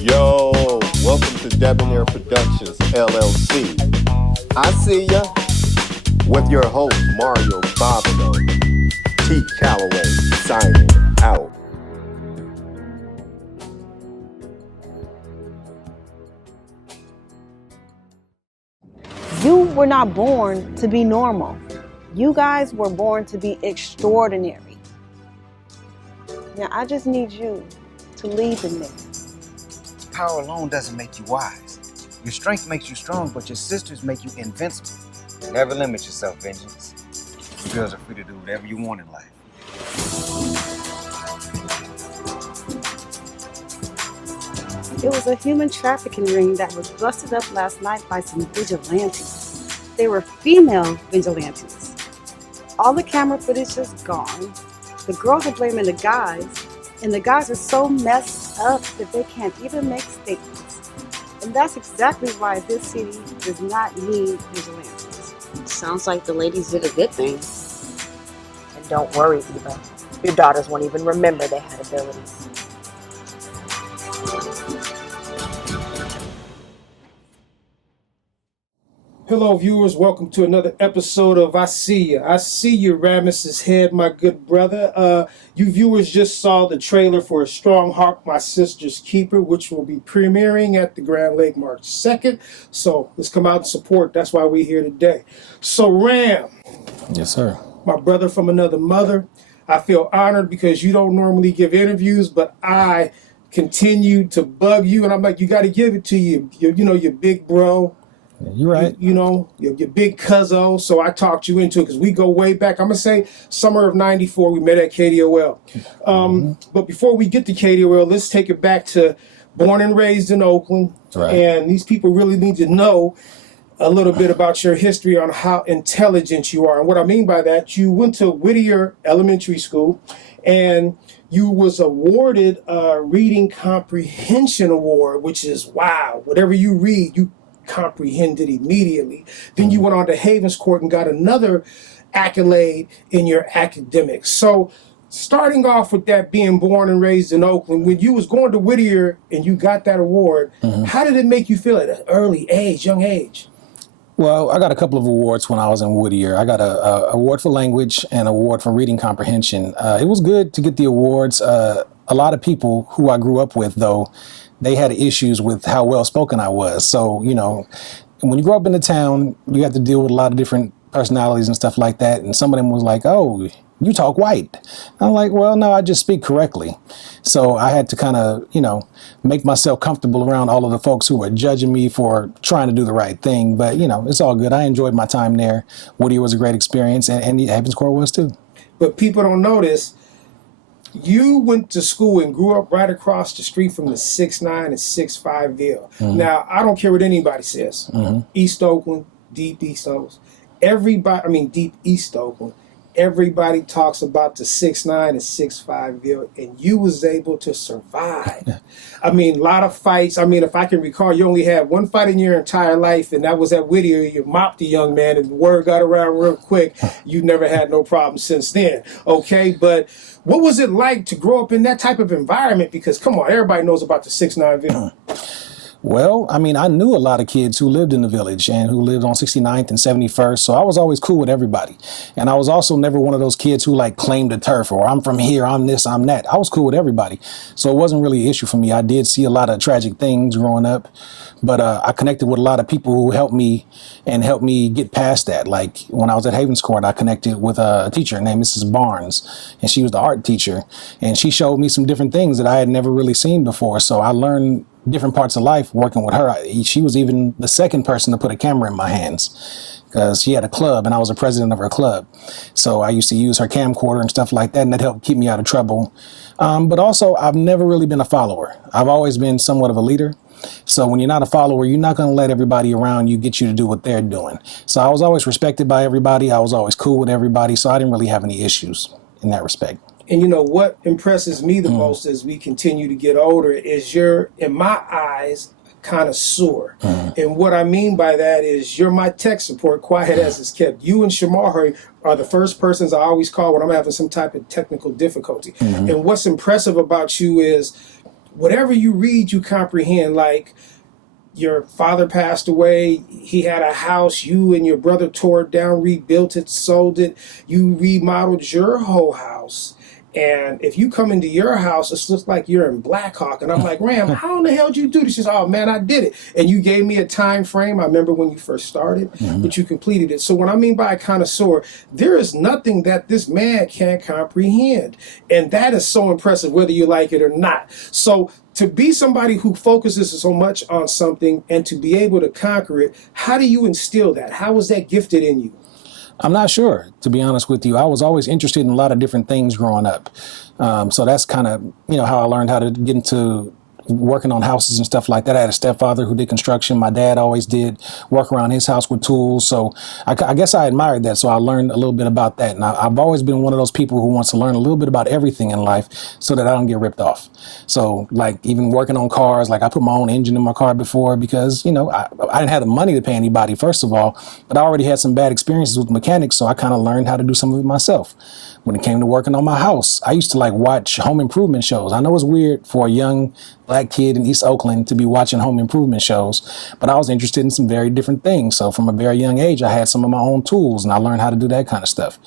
Yo, welcome to Debonair Productions, LLC. I see ya with your host, Mario Bobino, T. Calloway, signing out. You were not born to be normal. You guys were born to be extraordinary. Now, I just need you to lead the men. Power alone doesn't make you wise. Your strength makes you strong, but your sisters make you invincible. Never limit yourself, Vengeance. You girls are free to do whatever you want in life. It was a human trafficking ring that was busted up last night by some vigilantes. They were female vigilantes. All the camera footage is gone. The girls are blaming the guys, and the guys are so messed up that they can't even make statements. And that's exactly why this city does not need vigilantes. Sounds like the ladies did a good thing. And don't worry, Eva. Your daughters won't even remember they had abilities. Hello, viewers. Welcome to another episode of I See Ya. I see you, Ramasses head, my good brother. You viewers just saw the trailer for A Strong Heart, My Sister's Keeper, which will be premiering at the Grand Lake March 2nd. So let's come out and support. That's why we're here today. So, Ram. Yes, sir. My brother from another mother. I feel honored because you don't normally give interviews, but I continue to bug you, and I'm like, you got to give it to you. Your big bro. You're right. Your big cuzzo. So I talked you into it because we go way back. I'm going to say summer of 94, we met at KDOL. But before we get to KDOL, let's take it back to born and raised in Oakland. Right. And these people really need to know a little bit about your history on how intelligent you are. And what I mean by that, you went to Whittier Elementary School and you was awarded a Reading Comprehension Award, which is wow. Whatever you read, you comprehended immediately. Then you went on to Havens Court and got another accolade in your academics. So starting off with that, being born and raised in Oakland, when you was going to Whittier and you got that award, how did it make you feel at an young age? Well, I got a couple of awards when I was in Whittier. I got a award for language and an award for reading comprehension. It was good to get the awards. A lot of people who I grew up with, though, they had issues with how well spoken I was. So, when you grow up in the town, you have to deal with a lot of different personalities and stuff like that. And some of them was like, oh, you talk white. I'm like, well, no, I just speak correctly. So I had to kind of, make myself comfortable around all of the folks who were judging me for trying to do the right thing. But, it's all good. I enjoyed my time there. Whittier was a great experience, and Havens Court was too. But people don't know this. You went to school and grew up right across the street from the 6'9" and 6'5" Ville. Now, I don't care what anybody says. East Oakland, deep East Oakland. Deep East Oakland. Everybody talks about the 6'9" and 6'5" Ville, and you was able to survive. A lot of fights. If I can recall, you only had one fight in your entire life, and that was at Whittier. You mopped the young man, and the word got around real quick. You never had no problem since then. Okay, but what was it like to grow up in that type of environment? Because, come on, everybody knows about the 6'9" Ville. Well, I knew a lot of kids who lived in the village and who lived on 69th and 71st, so I was always cool with everybody. And I was also never one of those kids who claimed the turf or I'm from here, I'm this, I'm that. I was cool with everybody, so it wasn't really an issue for me. I did see a lot of tragic things growing up, but I connected with a lot of people who helped me get past that. Like when I was at Havens Court, I connected with a teacher named Mrs. Barnes, and she was the art teacher, and she showed me some different things that I had never really seen before. So I learned different parts of life working with her. She was even the second person to put a camera in my hands because she had a club and I was the president of her club. So I used to use her camcorder and stuff like that, and that helped keep me out of trouble. But also, I've never really been a follower. I've always been somewhat of a leader. So when you're not a follower, you're not going to let everybody around you get you to do what they're doing. So I was always respected by everybody. I was always cool with everybody. So I didn't really have any issues in that respect. And what impresses me the most as we continue to get older is you're, in my eyes, connoisseur. And what I mean by that is you're my tech support, quiet as it's kept. You and Shamar are the first persons I always call when I'm having some type of technical difficulty. And what's impressive about you is whatever you read, you comprehend. Like, your father passed away, he had a house, you and your brother tore it down, rebuilt it, sold it, you remodeled your whole house. And if you come into your house, it looks like you're in Black Hawk. And I'm like, Ram, how in the hell did you do this? She says, oh man, I did it. And you gave me a time frame. I remember when you first started, but you completed it. So what I mean by a connoisseur, there is nothing that this man can't comprehend. And that is so impressive, whether you like it or not. So to be somebody who focuses so much on something and to be able to conquer it, how do you instill that? How is that gifted in you? I'm not sure, to be honest with you. I was always interested in a lot of different things growing up. So that's kind of, how I learned how to get into working on houses and stuff like that. I had a stepfather who did construction. My dad always did work around his house with tools. So I guess I admired that. So I learned a little bit about that. And I've always been one of those people who wants to learn a little bit about everything in life so that I don't get ripped off. So like even working on cars, like I put my own engine in my car before because, I didn't have the money to pay anybody, first of all, but I already had some bad experiences with mechanics. So I kind of learned how to do some of it myself. When it came to working on my house, I used to watch home improvement shows. I know it's weird for a young black kid in East Oakland to be watching home improvement shows, but I was interested in some very different things. So from a very young age, I had some of my own tools and I learned how to do that kind of stuff.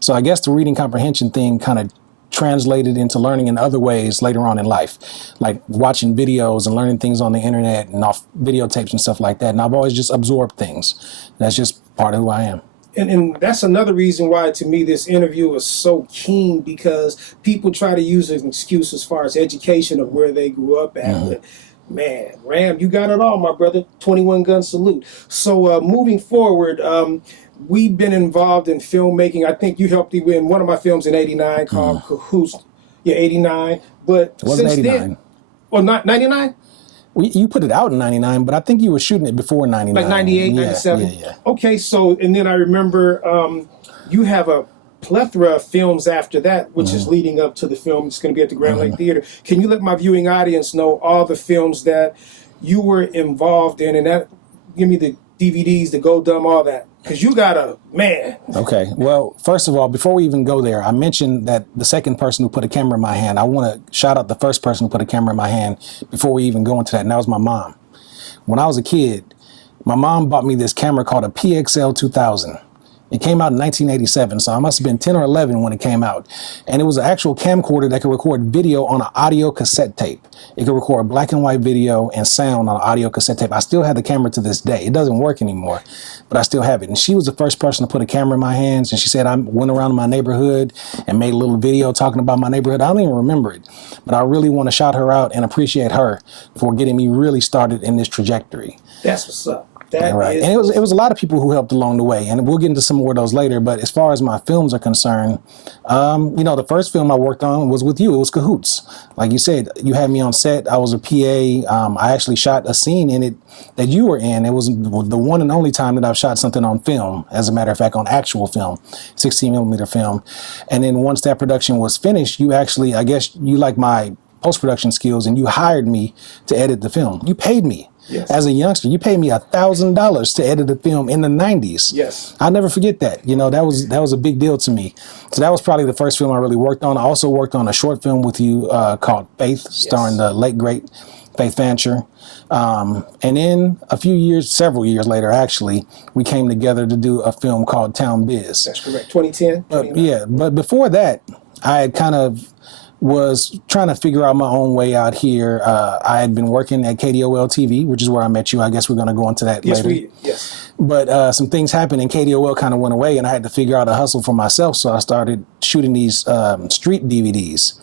So I guess the reading comprehension thing kind of translated into learning in other ways later on in life, like watching videos and learning things on the internet and off videotapes and stuff like that. And I've always just absorbed things. That's just part of who I am. And that's another reason why, to me, this interview was so keen, because people try to use an excuse as far as education of where they grew up at. But man, Ram, you got it all, my brother. 21 gun salute. So moving forward, we've been involved in filmmaking. I think you helped me in one of my films in '89 called Cahoots. Yeah, '89. But it wasn't since 89. then, well, not '99. You put it out in '99, but I think you were shooting it before '99. Like 98, 97? Yeah. Okay, so, and then I remember you have a plethora of films after that, which is leading up to the film. It's going to be at the Grand Lake Theater. Can you let my viewing audience know all the films that you were involved in? And that, give me the DVDs, the Go Dumb, all that. Because you got a, man. Okay. Well, first of all, before we even go there, I mentioned that the second person who put a camera in my hand, I want to shout out the first person who put a camera in my hand before we even go into that, and that was my mom. When I was a kid, my mom bought me this camera called a PXL 2000. It came out in 1987, so I must have been 10 or 11 when it came out. And it was an actual camcorder that could record video on an audio cassette tape. It could record black and white video and sound on an audio cassette tape. I still have the camera to this day. It doesn't work anymore, but I still have it. And she was the first person to put a camera in my hands. And she said I went around my neighborhood and made a little video talking about my neighborhood. I don't even remember it, but I really want to shout her out and appreciate her for getting me really started in this trajectory. That's what's up. Right. And it was a lot of people who helped along the way, and we'll get into some more of those later. But as far as my films are concerned, the first film I worked on was with you. It was Cahoots. Like you said, you had me on set. I was a PA. I actually shot a scene in it that you were in. It was the one and only time that I've shot something on film, as a matter of fact, on actual film, 16 millimeter film. And then once that production was finished, you actually, I guess you like my post-production skills, and you hired me to edit the film. You paid me. Yes. As a youngster, you paid me $1,000 to edit a film in the 90s. Yes. I'll never forget that. That was a big deal to me. So that was probably the first film I really worked on. I also worked on a short film with you called Faith, starring the late, great Faith Fancher. And then several years later, actually, we came together to do a film called Town Biz. That's correct. 2010? But before that, I had kind of was trying to figure out my own way out here. I had been working at KDOL TV, which is where I met you. I guess we're going to go into that later. Yes. But some things happened, and KDOL kind of went away, and I had to figure out a hustle for myself. So I started shooting these street DVDs.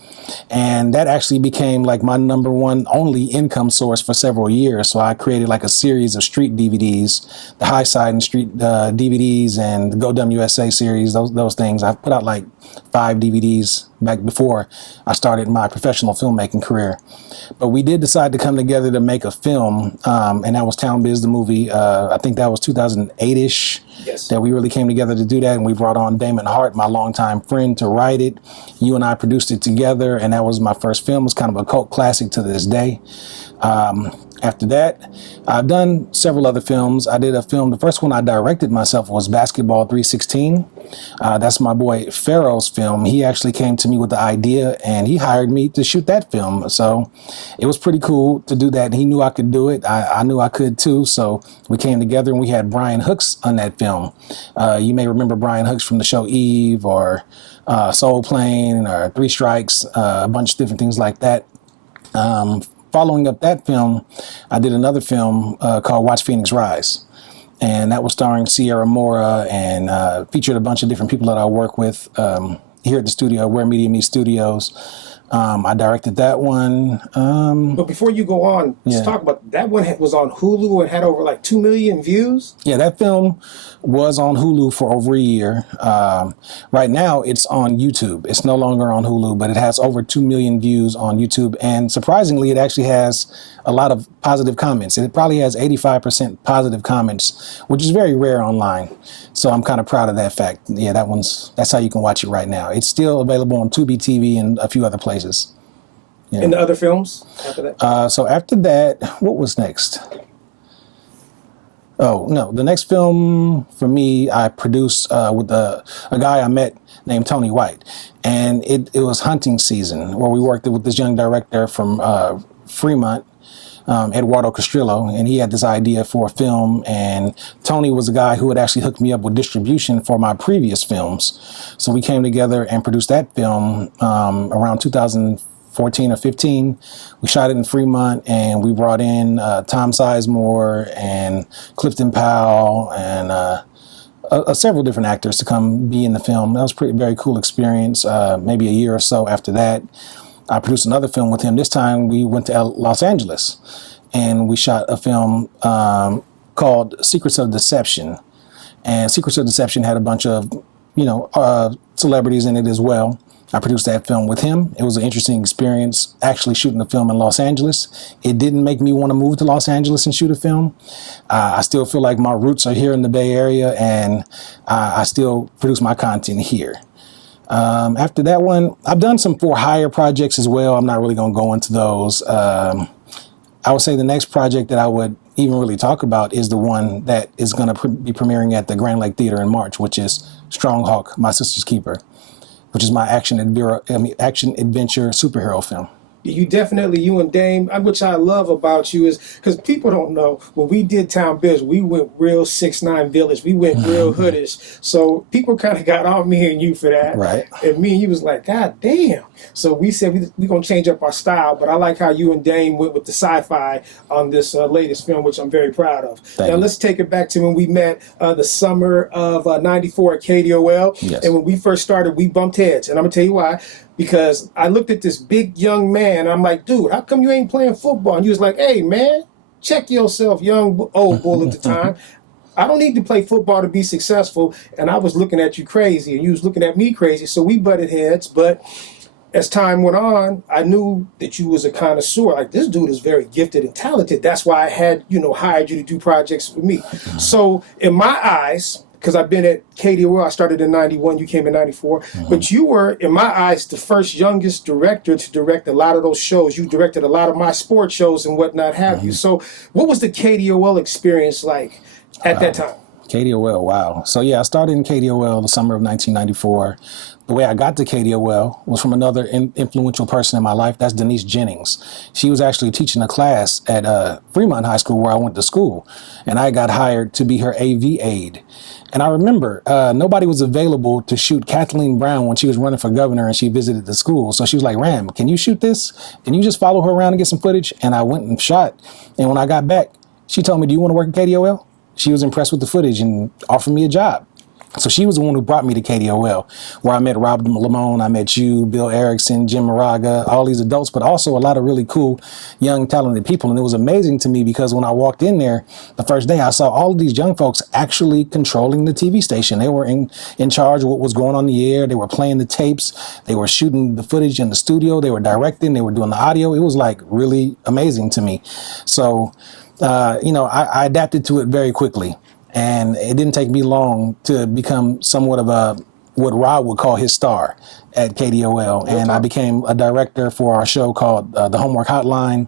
And that actually became like my number one only income source for several years. So I created like a series of street DVDs, the High Side and Street DVDs, and the Go Dumb USA series, those things. I put out like 5 DVDs back before I started my professional filmmaking career. But we did decide to come together to make a film, and that was Town Biz, the movie. I think that was 2008-ish. Yes. That we really came together to do that, and we brought on Damon Hart, my longtime friend, to write it. You and I produced it together, and that was my first film. It was kind of a cult classic to this day. After that, I've done several other films. I did a film, the first one I directed myself was Basketball 316. That's my boy Pharaoh's film. He actually came to me with the idea and he hired me to shoot that film. So it was pretty cool to do that. He knew I could do it. I knew I could too. So we came together and we had Brian Hooks on that film. You may remember Brian Hooks from the show Eve or Soul Plane or Three Strikes, a bunch of different things like that. Following up that film, I did another film called Watch Phoenix Rise. And that was starring Sierra Mora and featured a bunch of different people that I work with here at the studio, Where Media Meets Studios. I directed that one. But before you go on, let's talk about that one. Was on Hulu and had over like 2 million views. Yeah, that film was on Hulu for over a year. Right now, it's on YouTube. It's no longer on Hulu, but it has over 2 million views on YouTube. And surprisingly, it actually has a lot of positive comments. It probably has 85% positive comments, which is very rare online. So I'm kind of proud of that fact. Yeah, that's how you can watch it right now. It's still available on Tubi TV and a few other places. Yeah. And the other films after that? So after that, what was next? Oh, no. The next film for me, I produced with a guy I met named Tony White. And it was hunting season where we worked with this young director from Fremont, Eduardo Castrillo, and he had this idea for a film, and Tony was a guy who had actually hooked me up with distribution for my previous films. So we came together and produced that film around 2014 or 15. We shot it in Fremont, and we brought in Tom Sizemore and Clifton Powell and several different actors to come be in the film. That was a very cool experience. Maybe a year or so after that, I produced another film with him. This time we went to Los Angeles and we shot a film called Secrets of Deception. And Secrets of Deception had a bunch of, celebrities in it as well. I produced that film with him. It was an interesting experience actually shooting the film in Los Angeles. It didn't make me want to move to Los Angeles and shoot a film. I still feel like my roots are here in the Bay Area, and I still produce my content here. After that one, I've done some for-hire projects as well. I'm not really going to go into those. I would say the next project that I would even really talk about is the one that is going to be premiering at the Grand Lake Theater in March, which is Stronghawk, My Sister's Keeper, which is my action adventure superhero film. You and Dame, which I love about you is because people don't know, when we did Town Biz, we went real 6ix9ine Village. We went real hoodish. So people kind of got on me and you for that. Right. And me and you was like, God damn. So we said we're going to change up our style, but I like how you and Dame went with the sci-fi on this latest film, which I'm very proud of. Thank you. Let's take it back to when we met the summer of 94 at KDOL. Yes. And when we first started, we bumped heads. And I'm going to tell you why. Because I looked at this big young man, and I'm like, dude, how come you ain't playing football? And he was like, hey, man, check yourself, young old bull at the time. I don't need to play football to be successful. And I was looking at you crazy, and you was looking at me crazy. So we butted heads. But as time went on, I knew that you was a connoisseur. Like, this dude is very gifted and talented. That's why I had, hired you to do projects with me. So in my eyes, because I've been at KDOL, I started in 91, you came in 94. But you were, in my eyes, the first youngest director to direct a lot of those shows. You directed a lot of my sports shows and whatnot have you. So what was the KDOL experience like at that time? KDOL, wow. So yeah, I started in KDOL the summer of 1994. The way I got to KDOL was from another influential person in my life. That's Denise Jennings. She was actually teaching a class at Fremont High School where I went to school. And I got hired to be her AV aide. And I remember nobody was available to shoot Kathleen Brown when she was running for governor and she visited the school. So she was like, Ram, can you shoot this? Can you just follow her around and get some footage? And I went and shot. And when I got back, she told me, do you want to work at KDOL? She was impressed with the footage and offered me a job. So she was the one who brought me to KDOL, where I met Rob Lamone, I met you, Bill Erickson, Jim Moraga, all these adults, but also a lot of really cool, young, talented people. And it was amazing to me because when I walked in there the first day, I saw all of these young folks actually controlling the TV station. They were in charge of what was going on in the air. They were playing the tapes. They were shooting the footage in the studio. They were directing. They were doing the audio. It was like really amazing to me. So, I adapted to it very quickly. And it didn't take me long to become somewhat of a what Rod would call his star at KDOL, and I became a director for our show called the Homework Hotline,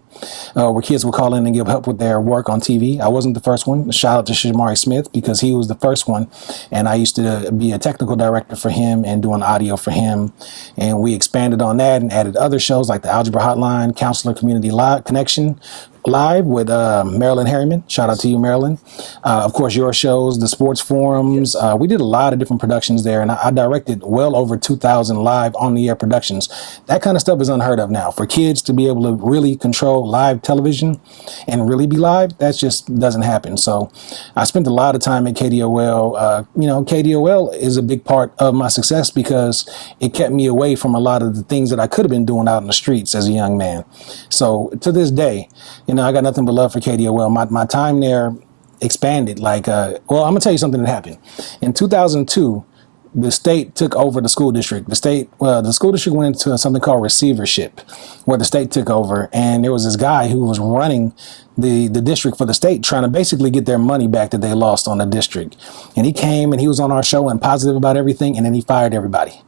where kids would call in and give help with their work on TV. I wasn't the first one. Shout out to Shamari Smith because he was the first one, and I used to be a technical director for him and doing audio for him, and we expanded on that and added other shows like the Algebra Hotline, Counselor Community Connection Live with Marilyn Harriman. Shout out to you, Marilyn. Of course, your shows, the sports forums. We did a lot of different productions there, and I directed well over 2,000 live on-the-air productions. That kind of stuff is unheard of now. For kids to be able to really control live television and really be live, that just doesn't happen. So I spent a lot of time at KDOL. KDOL is a big part of my success because it kept me away from a lot of the things that I could have been doing out in the streets as a young man. So to this day, I got nothing but love for KDOL. My time there expanded. I'm going to tell you something that happened. In 2002, the state took over the school district. The school district went into something called receivership, where the state took over. And there was this guy who was running the district for the state, trying to basically get their money back that they lost on the district. And he came and he was on our show and positive about everything, and then he fired everybody.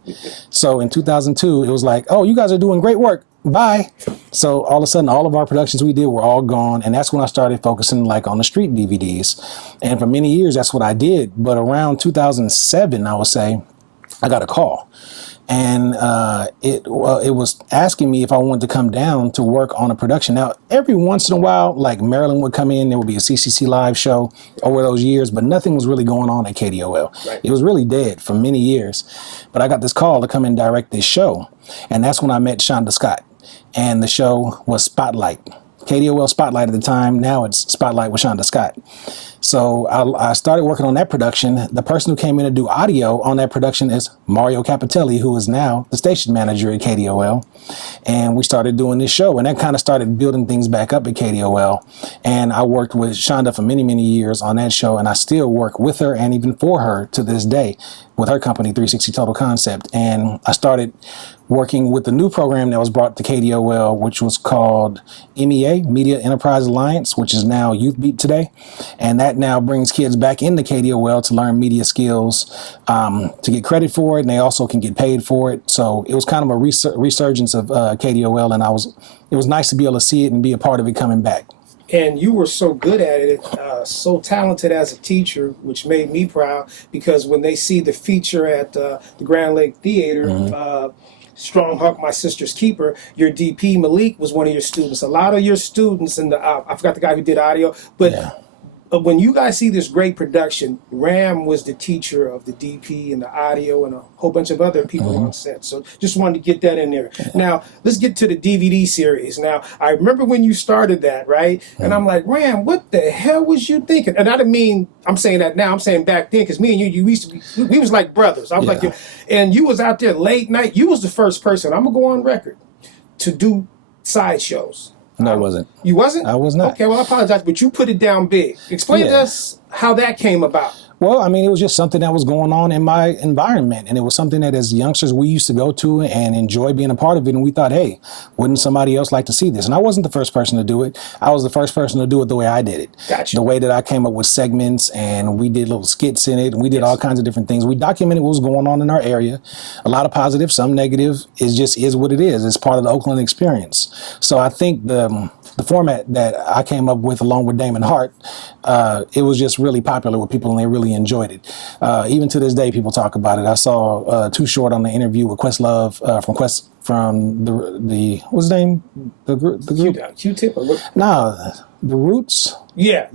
So in 2002, it was like, oh, you guys are doing great work. Bye. So all of a sudden, all of our productions we did were all gone. And that's when I started focusing on the street DVDs. And for many years, that's what I did. But around 2007, I would say, I got a call. And it was asking me if I wanted to come down to work on a production. Now, every once in a while, Maryland would come in, there would be a CCC live show over those years, but nothing was really going on at KDOL. Right. It was really dead for many years. But I got this call to come and direct this show. And that's when I met Shonda Scott. And the show was Spotlight. KDOL Spotlight at the time. Now it's Spotlight with Shonda Scott. So I started working on that production. The person who came in to do audio on that production is Mario Capitelli, who is now the station manager at KDOL. And we started doing this show, and that kind of started building things back up at KDOL. And I worked with Shonda for many, many years on that show, and I still work with her and even for her to this day with her company, 360 Total Concept. And I started working with the new program that was brought to KDOL, which was called MEA, Media Enterprise Alliance, which is now Youth Beat today. And that now brings kids back into KDOL to learn media skills, to get credit for it, and they also can get paid for it. So it was kind of a resurgence of KDOL, and it was nice to be able to see it and be a part of it coming back. And you were so good at it, so talented as a teacher, which made me proud, because when they see the feature at the Grand Lake Theater, Strong Hawk, My Sister's Keeper, your DP Malik was one of your students. A lot of your students, and I forgot the guy who did audio, but when you guys see this great production, Ram was the teacher of the DP and the audio and a whole bunch of other people on set. So just wanted to get that in there. Now, let's get to the DVD series. Now, I remember when you started that, right? And I'm like, Ram, what the hell was you thinking? And I didn't mean, I'm saying that now, I'm saying back then, because me and you used to be, we was like brothers. I was like, and you was out there late night. You was the first person, I'm going to go on record, to do sideshows. No, I wasn't. You wasn't? I was not. Okay, well, I apologize, but you put it down big. Explain to us how that came about. Well, I mean, it was just something that was going on in my environment. And it was something that as youngsters we used to go to and enjoy being a part of it. And we thought, hey, wouldn't somebody else like to see this? And I wasn't the first person to do it. I was the first person to do it the way I did it. Gotcha. The way that I came up with segments, and we did little skits in it, and we did all kinds of different things. We documented what was going on in our area. A lot of positive, some negative. It just is what it is. It's part of the Oakland experience. So I think the format that I came up with along with Damon Hart, it was just really popular with people, and they really enjoyed it. Even to this day, people talk about it. I saw Too Short on the interview with Questlove from the what's his name? The group? Q-Tip? No, The Roots. Yeah.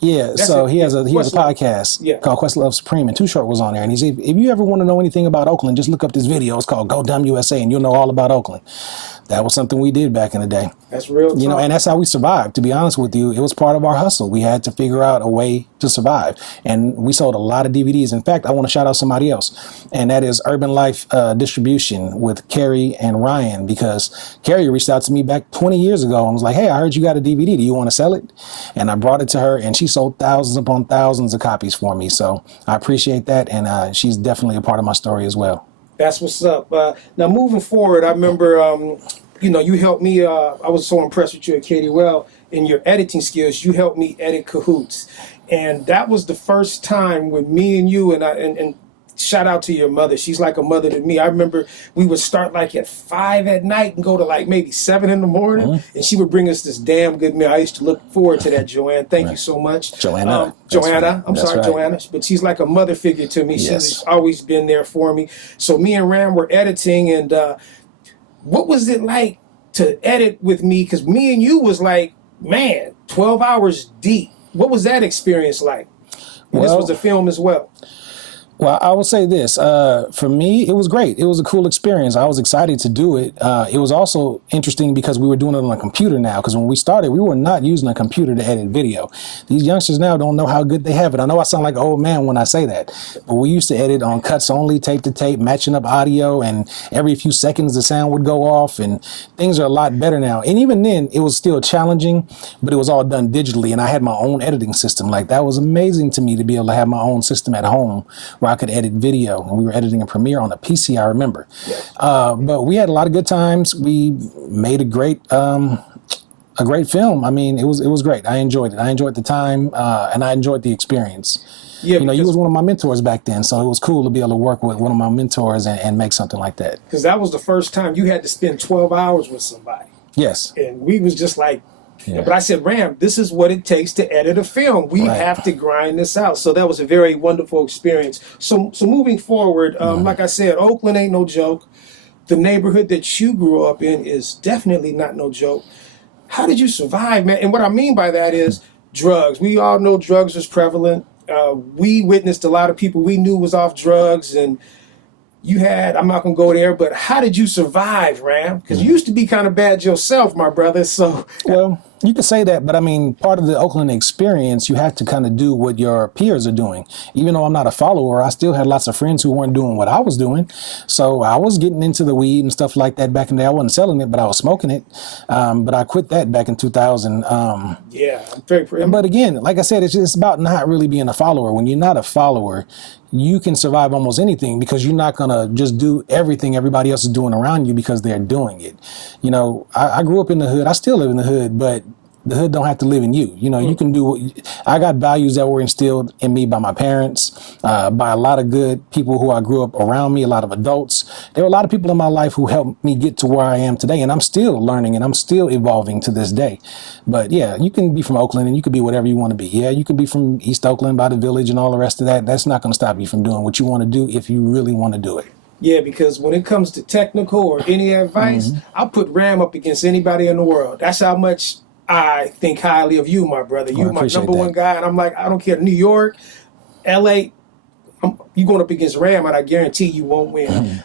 Yeah, so he has a podcast called Questlove Supreme, and Too Short was on there. And he said, if you ever want to know anything about Oakland, just look up this video. It's called Go Dumb USA, and you'll know all about Oakland. That was something we did back in the day. That's real. You know, and that's how we survived. To be honest with you, it was part of our hustle. We had to figure out a way to survive. And we sold a lot of DVDs. In fact, I want to shout out somebody else, and that is Urban Life Distribution with Carrie and Ryan, because Carrie reached out to me back 20 years ago and was like, hey, I heard you got a DVD. Do you want to sell it? And I brought it to her, and she sold thousands upon thousands of copies for me. So I appreciate that, and she's definitely a part of my story as well. That's what's up. Now, moving forward, I remember, you helped me. I was so impressed with you at KDOL in your editing skills. You helped me edit Cahoots. And that was the first time when me and you and shout out to your mother. She's like a mother to me. I remember we would start like at 5 at night and go to like maybe 7 in the morning, and she would bring us this damn good meal. I used to look forward to that, Joanne. Thank you so much. Joanna. Joanna. But she's like a mother figure to me. Yes. She's always been there for me. So me and Ram were editing, and what was it like to edit with me? Because me and you was like, man, 12 hours deep. What was that experience like? And this was a film as well. Well, I will say this. For me, it was great. It was a cool experience. I was excited to do it. It was also interesting because we were doing it on a computer now. Because when we started, we were not using a computer to edit video. These youngsters now don't know how good they have it. I know I sound like an old man when I say that. But we used to edit on cuts only, tape to tape, matching up audio. And every few seconds, the sound would go off. And things are a lot better now. And even then, it was still challenging. But it was all done digitally. And I had my own editing system. Like, that was amazing to me to be able to have my own system at home where I could edit video, and we were editing a Premiere on a PC, I remember. But we had a lot of good times. We made a great film. I mean, it was great. I enjoyed it. I enjoyed the time, and I enjoyed the experience. Yeah, you was one of my mentors back then, so it was cool to be able to work with one of my mentors and make something like that. Because that was the first time you had to spend 12 hours with somebody. Yes. And we was just like, but I said, Ram, this is what it takes to edit a film. We have to grind this out. So that was a very wonderful experience. So moving forward, like I said, Oakland ain't no joke. The neighborhood that you grew up in is definitely not no joke. How did you survive, man? And what I mean by that is drugs. We all know drugs was prevalent. We witnessed a lot of people we knew was off drugs, and you had, I'm not going to go there, but how did you survive, Ram? Because you used to be kind of bad yourself, my brother. So, well, you could say that, but I mean, part of the Oakland experience, you have to kind of do what your peers are doing. Even though I'm not a follower, I still had lots of friends who weren't doing what I was doing. So I was getting into the weed and stuff like that back in the day. I wasn't selling it, but I was smoking it. But I quit that back in 2000. Yeah, I'm very proud. But again, like I said, it's about not really being a follower. When you're not a follower, you can survive almost anything because you're not going to just do everything everybody else is doing around you because they're doing it. You know, I grew up in the hood. I still live in the hood, but the hood don't have to live in you. You know, you can do what I got values that were instilled in me by my parents, by a lot of good people who I grew up around me, a lot of adults. There were a lot of people in my life who helped me get to where I am today, and I'm still learning and I'm still evolving to this day. But yeah, you can be from Oakland and you can be whatever you want to be. Yeah, you can be from East Oakland by the Village and all the rest of that. That's not going to stop you from doing what you want to do if you really want to do it. Yeah, because when it comes to technical or any advice, I'll put Ram up against anybody in the world. That's how much I think highly of you, my brother. You're my number one guy, and I'm like, I don't care. New York, LA, you going up against Ram, and I guarantee you won't win.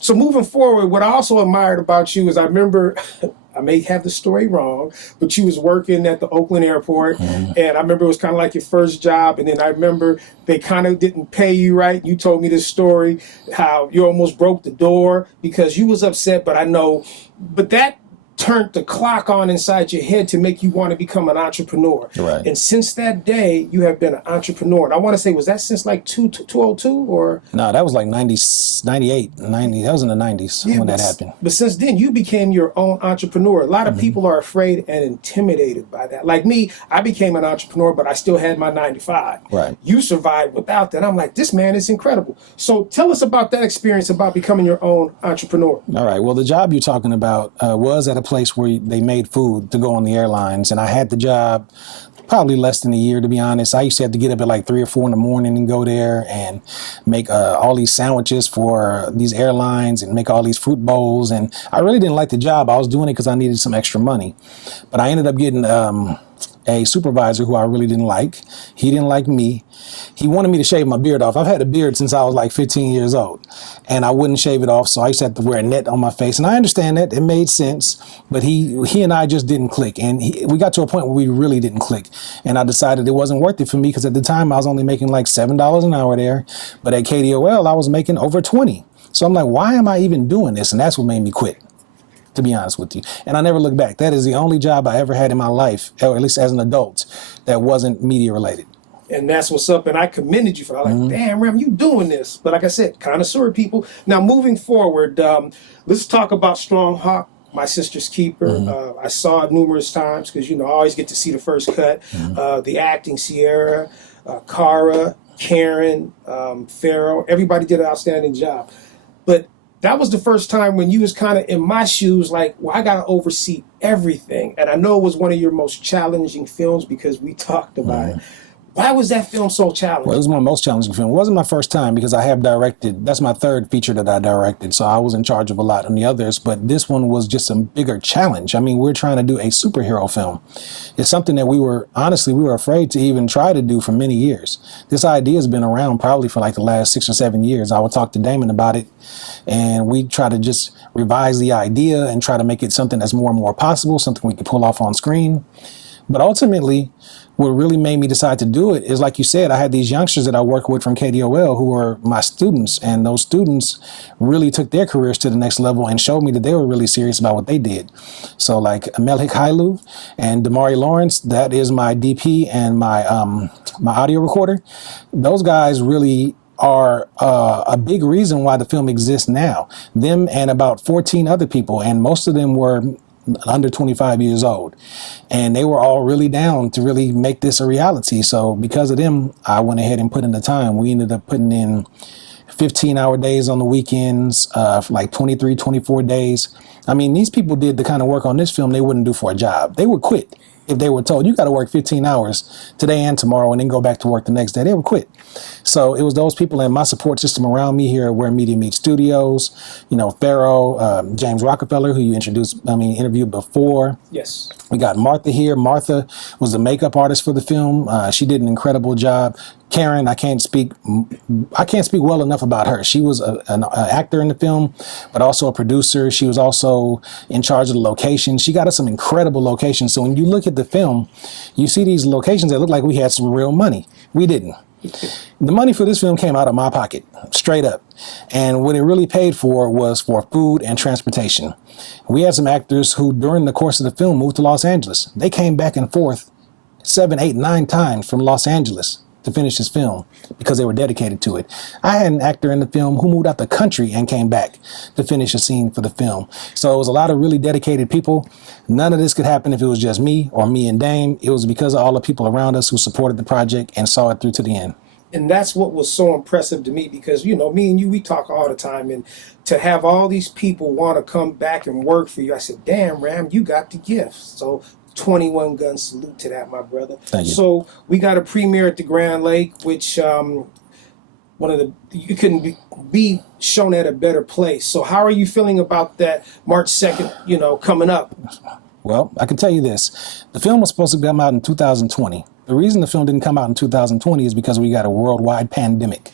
So moving forward, what I also admired about you is I remember, I may have the story wrong, but you was working at the Oakland airport, and I remember it was kind of like your first job, and then I remember they kind of didn't pay you right. You told me this story, how you almost broke the door because you was upset, but that turned the clock on inside your head to make you want to become an entrepreneur. Right. And since that day, you have been an entrepreneur. And I want to say, was that since like 2002 or? No, that was like 98, 90. That was in the 90s when that happened. But since then, you became your own entrepreneur. A lot of people are afraid and intimidated by that. Like me, I became an entrepreneur, but I still had my 9 to 5. Right. You survived without that. I'm like, this man is incredible. So tell us about that experience about becoming your own entrepreneur. All right. Well, the job you're talking about was at a place where they made food to go on the airlines. And I had the job probably less than a year, to be honest. I used to have to get up at like 3 or 4 in the morning and go there and make all these sandwiches for these airlines and make all these fruit bowls. And I really didn't like the job. I was doing it because I needed some extra money. But I ended up getting a supervisor who I really didn't like. He didn't like me. He wanted me to shave my beard off. I've had a beard since I was like 15 years old, and I wouldn't shave it off, so I used to have to wear a net on my face. And I understand that. It made sense, but he and I just didn't click. And we got to a point where we really didn't click. And I decided it wasn't worth it for me because at the time I was only making like $7 an hour there. But at KDOL, I was making over 20. So I'm like, why am I even doing this? And that's what made me quit, to be honest with you. And I never looked back. That is the only job I ever had in my life, or at least as an adult, that wasn't media related. And that's what's up. And I commended you for that. Like, damn, Ram, you doing this. But like I said, connoisseur people. Now, moving forward, let's talk about Strong Hawk, my sister's keeper. I saw it numerous times because, I always get to see the first cut. The acting, Sierra, Cara, Karen, Farrell, everybody did an outstanding job. But that was the first time when you was kind of in my shoes, like, well, I got to oversee everything. And I know it was one of your most challenging films because we talked about it. Why was that film so challenging? Well, it was my most challenging film. It wasn't my first time because I have directed. That's my third feature that I directed, so I was in charge of a lot on the others. But this one was just a bigger challenge. I mean, we're trying to do a superhero film. It's something that we were afraid to even try to do for many years. This idea has been around probably for like the last 6 or 7 years. I would talk to Damon about it, and we try to just revise the idea and try to make it something that's more and more possible, something we can pull off on screen. But ultimately, what really made me decide to do it is, like you said, I had these youngsters that I work with from KDOL who were my students, and those students really took their careers to the next level and showed me that they were really serious about what they did. So like Melhik Hailu and Damari Lawrence, that is my DP and my audio recorder. Those guys really are a big reason why the film exists now. Them and about 14 other people, and most of them were under 25 years old. And they were all really down to really make this a reality. So because of them, I went ahead and put in the time. We ended up putting in 15-hour days on the weekends, for like 23, 24 days. I mean, these people did the kind of work on this film they wouldn't do for a job. They would quit if they were told, you got to work 15 hours today and tomorrow and then go back to work the next day. They would quit. So it was those people in my support system around me here at Where Media Meets Studios, you know, Pharaoh, James Rockefeller, who you interviewed before. Yes. We got Martha here. Martha was the makeup artist for the film. She did an incredible job. Karen, I can't speak well enough about her. She was an actor in the film, but also a producer. She was also in charge of the location. She got us some incredible locations. So when you look at the film, you see these locations that look like we had some real money. We didn't. The money for this film came out of my pocket, straight up. And what it really paid for was for food and transportation. We had some actors who, during the course of the film, moved to Los Angeles. They came back and forth 7, 8, 9 times from Los Angeles to finish this film because they were dedicated to it. I had an actor in the film who moved out the country and came back to finish a scene for the film. So it was a lot of really dedicated people. None of this could happen if it was just me or me and Dame. It was because of all the people around us who supported the project and saw it through to the end. And that's what was so impressive to me because, you know, me and you, we talk all the time. And to have all these people want to come back and work for you, I said, damn, Ram, you got the gift. So 21 gun salute to that, my brother. Thank you. So we got a premiere at the Grand Lake, which you couldn't be shown at a better place. So how are you feeling about that March 2nd, you know, coming up? Well, I can tell you this. The film was supposed to come out in 2020. The reason the film didn't come out in 2020 is because we got a worldwide pandemic.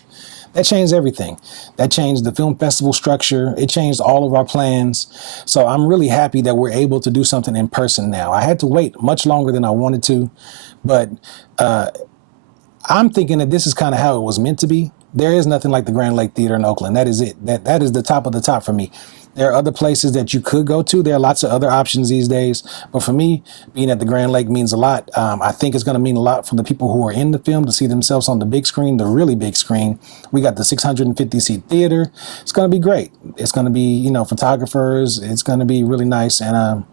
That changed everything. That changed the film festival structure. It changed all of our plans. So I'm really happy that we're able to do something in person now. I had to wait much longer than I wanted to, but I'm thinking that this is kind of how it was meant to be. There is nothing like the Grand Lake Theater in Oakland. That is it. That is the top of the top for me. There are other places that you could go to. There are lots of other options these days. But for me, being at the Grand Lake means a lot. I think it's going to mean a lot for the people who are in the film to see themselves on the big screen, the really big screen. We got the 650-seat theater. It's going to be great. It's going to be, you know, photographers. It's going to be really nice. And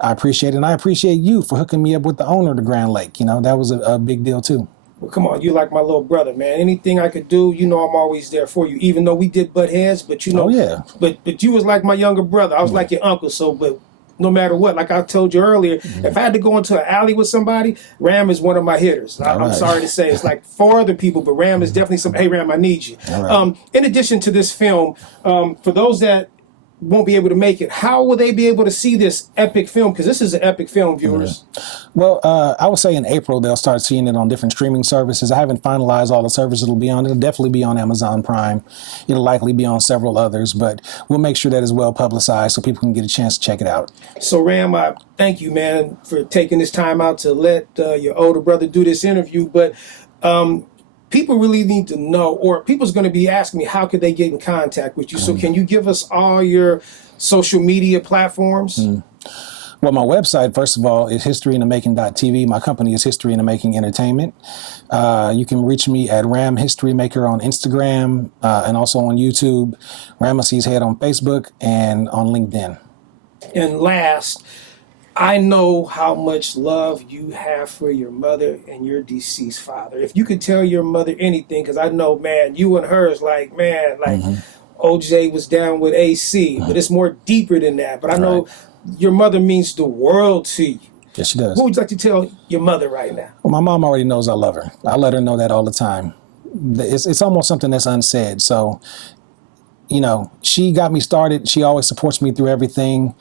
I appreciate it. And I appreciate you for hooking me up with the owner of the Grand Lake. You know, that was a big deal, too. Well, come on, you like my little brother, man. Anything I could do, you know I'm always there for you. Even though we did butt heads, but you know, oh, yeah. But you was like my younger brother. I was like your uncle. So, but no matter what, like I told you earlier, if I had to go into an alley with somebody, Ram is one of my hitters. I'm sorry to say, it's like 4 other people, but Ram is definitely some. Hey, Ram, I need you. Right. In addition to this film, for those that won't be able to make it, how will they be able to see this epic film? Because this is an epic film, viewers. Well, I would say in April they'll start seeing it on different streaming services. I haven't finalized all the services it'll be on. It'll definitely be on Amazon Prime. It'll likely be on several others, but we'll make sure that it's well publicized so people can get a chance to check it out. So, Ram, I thank you, man, for taking this time out to let your older brother do this interview. But people really need to know, or people's going to be asking me, how could they get in contact with you? So can you give us all your social media platforms? Well, my website, first of all, is historyinthemaking.tv. My company is History in the Making Entertainment. You can reach me at Ram History Maker on Instagram and also on YouTube, Ramasses Head on Facebook, and on LinkedIn. And last, I know how much love you have for your mother and your deceased father. If you could tell your mother anything, because I know, man, you and her is like, man, like OJ was down with AC, but it's more deeper than that. But I know your mother means the world to you. Yes, she does. What would you like to tell your mother right now? Well, my mom already knows I love her. I let her know that all the time. It's almost something that's unsaid. So, you know, she got me started. She always supports me through everything.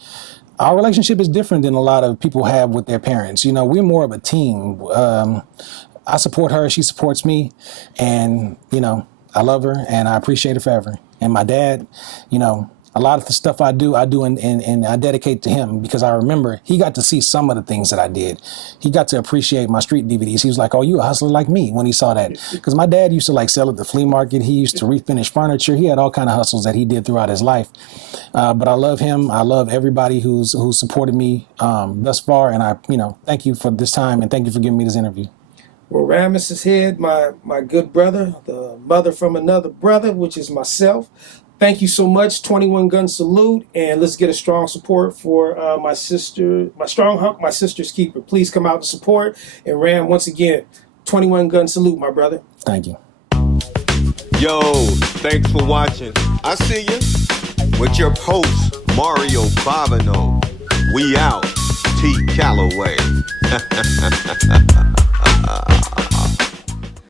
Our relationship is different than a lot of people have with their parents. You know, we're more of a team. I support her, she supports me, and, you know, I love her and I appreciate her forever. And my dad, you know, a lot of the stuff I do and I dedicate to him, because I remember he got to see some of the things that I did. He got to appreciate my street DVDs. He was like, oh, you a hustler like me, when he saw that. Because my dad used to like sell at the flea market. He used to refinish furniture. He had all kind of hustles that he did throughout his life. But I love him. I love everybody who's supported me thus far. And I, you know, thank you for this time and thank you for giving me this interview. Well, Ramasses head, my good brother, the mother from another brother, which is myself. Thank you so much, 21 Gun Salute, and let's get a strong support for my sister, my strong hunk, my sister's keeper. Please come out and support. And Ram, once again, 21 Gun Salute, my brother. Thank you. Yo, thanks for watching. I see you with your host, Mario Bobino. We out. T. Calloway.